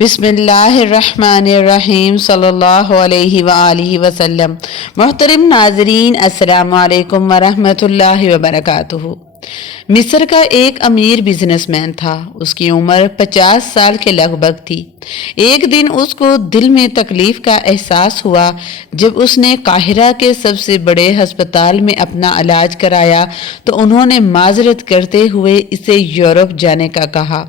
بسم اللہ الرحمن الرحیم صلی اللہ علیہ وآلہ وسلم۔ محترم ناظرین، السلام علیکم ورحمۃ اللہ وبرکاتہ۔ مصر کا ایک امیر بزنس مین تھا۔ اس کی عمر 50 سال کے لگ بھگ تھی۔ ایک دن اس کو دل میں تکلیف کا احساس ہوا جب اس نے قاہرہ کے سب سے بڑے ہسپتال میں اپنا علاج کرایا تو انہوں نے معذرت کرتے ہوئے اسے یورپ جانے کا کہا۔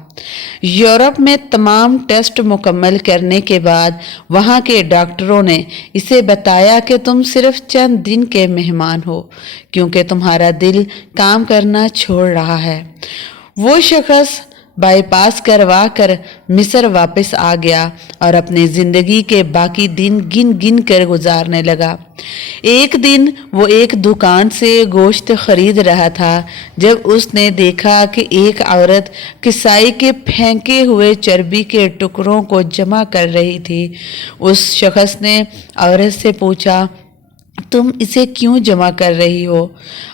یورپ میں تمام ٹیسٹ مکمل کرنے کے بعد وہاں کے ڈاکٹروں نے اسے بتایا کہ تم صرف چند دن کے مہمان ہو، کیونکہ تمہارا دل کام کرنا چھوڑ رہا ہے۔ وہ شخص بائی پاس کروا کر مصر واپس آ گیا اور اپنی زندگی کے باقی دن گن گن کر گزارنے لگا۔ ایک دن وہ ایک دکان سے گوشت خرید رہا تھا جب اس نے دیکھا کہ ایک عورت کسائی کے پھینکے ہوئے چربی کے ٹکڑوں کو جمع کر رہی تھی۔ اس شخص نے عورت سے پوچھا، تم اسے کیوں جمع کر رہی ہو؟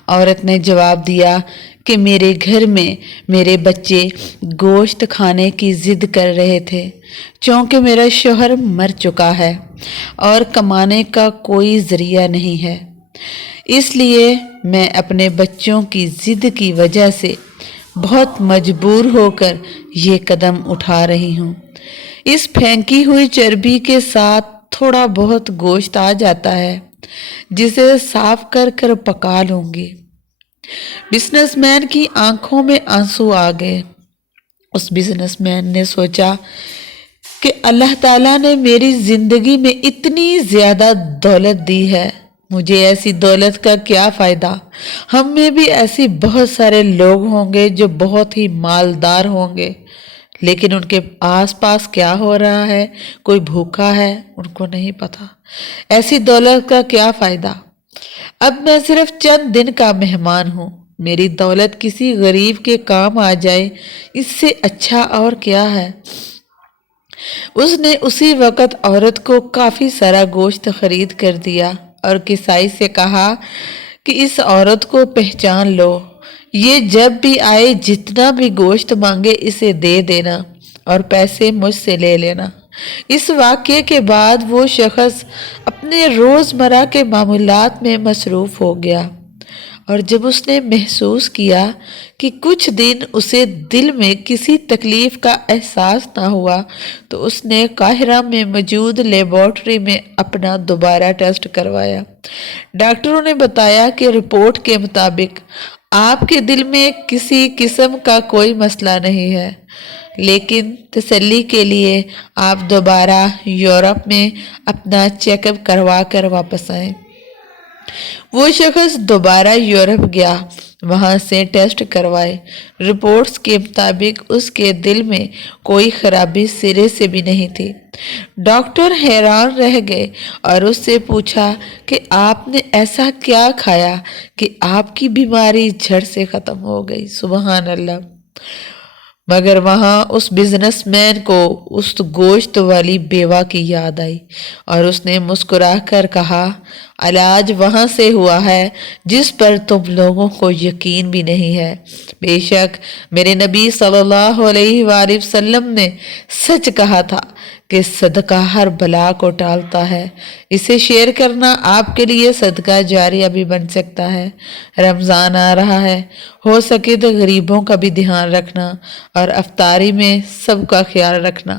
عورت نے جواب دیا کہ میرے گھر میں میرے بچے گوشت کھانے کی ضد کر رہے تھے، چونکہ میرا شوہر مر چکا ہے اور کمانے کا کوئی ذریعہ نہیں ہے، اس لیے میں اپنے بچوں کی ضد کی وجہ سے بہت مجبور ہو کر یہ قدم اٹھا رہی ہوں۔ اس پھینکی ہوئی چربی کے ساتھ تھوڑا بہت گوشت آ جاتا ہے جسے صاف کر کر پکا لوں گی۔ بزنس مین کی آنکھوں میں آنسو آ گئے۔ اس بزنس مین نے سوچا کہ اللہ تعالیٰ نے میری زندگی میں اتنی زیادہ دولت دی ہے، مجھے ایسی دولت کا کیا فائدہ؟ ہم میں بھی ایسے بہت سارے لوگ ہوں گے جو بہت ہی مالدار ہوں گے، لیکن ان کے آس پاس کیا ہو رہا ہے، کوئی بھوکا ہے، ان کو نہیں پتا۔ ایسی دولت کا کیا فائدہ؟ اب میں صرف چند دن کا مہمان ہوں، میری دولت کسی غریب کے کام آ جائے، اس سے اچھا اور کیا ہے؟ اس نے اسی وقت عورت کو کافی سارا گوشت خرید کر دیا اور کسائی سے کہا کہ اس عورت کو پہچان لو، یہ جب بھی آئے جتنا بھی گوشت مانگے اسے دے دینا اور پیسے مجھ سے لے لینا۔ اس واقعے کے بعد وہ شخص اپنے روزمرہ کے معمولات میں مصروف ہو گیا، اور جب اس نے محسوس کیا کہ کچھ دن اسے دل میں کسی تکلیف کا احساس نہ ہوا تو اس نے قاہرہ میں موجود لیبارٹری میں اپنا دوبارہ ٹیسٹ کروایا۔ ڈاکٹروں نے بتایا کہ رپورٹ کے مطابق آپ کے دل میں کسی قسم کا کوئی مسئلہ نہیں ہے، لیکن تسلی کے لیے آپ دوبارہ یورپ میں اپنا چیک اپ کروا کر واپس آئیں۔ وہ شخص دوبارہ یورپ گیا، وہاں سے ٹیسٹ کروائے۔ رپورٹس کے مطابق اس کے دل میں کوئی خرابی سرے سے بھی نہیں تھی۔ ڈاکٹر حیران رہ گئے اور اس سے پوچھا کہ آپ نے ایسا کیا کھایا کہ آپ کی بیماری جڑ سے ختم ہو گئی؟ سبحان اللہ! مگر وہاں اس بزنس مین کو اس گوشت والی بیوہ کی یاد آئی اور اس نے مسکرا کر کہا، علاج وہاں سے ہوا ہے جس پر تم لوگوں کو یقین بھی نہیں ہے۔ بے شک میرے نبی صلی اللہ علیہ وآلہ وسلم نے سچ کہا تھا کہ صدقہ ہر بلا کو ٹالتا ہے۔ اسے شیئر کرنا آپ کے لیے صدقہ جاریہ بھی بن سکتا ہے۔ رمضان آ رہا ہے، ہو سکے تو غریبوں کا بھی دھیان رکھنا اور افطاری میں سب کا خیال رکھنا۔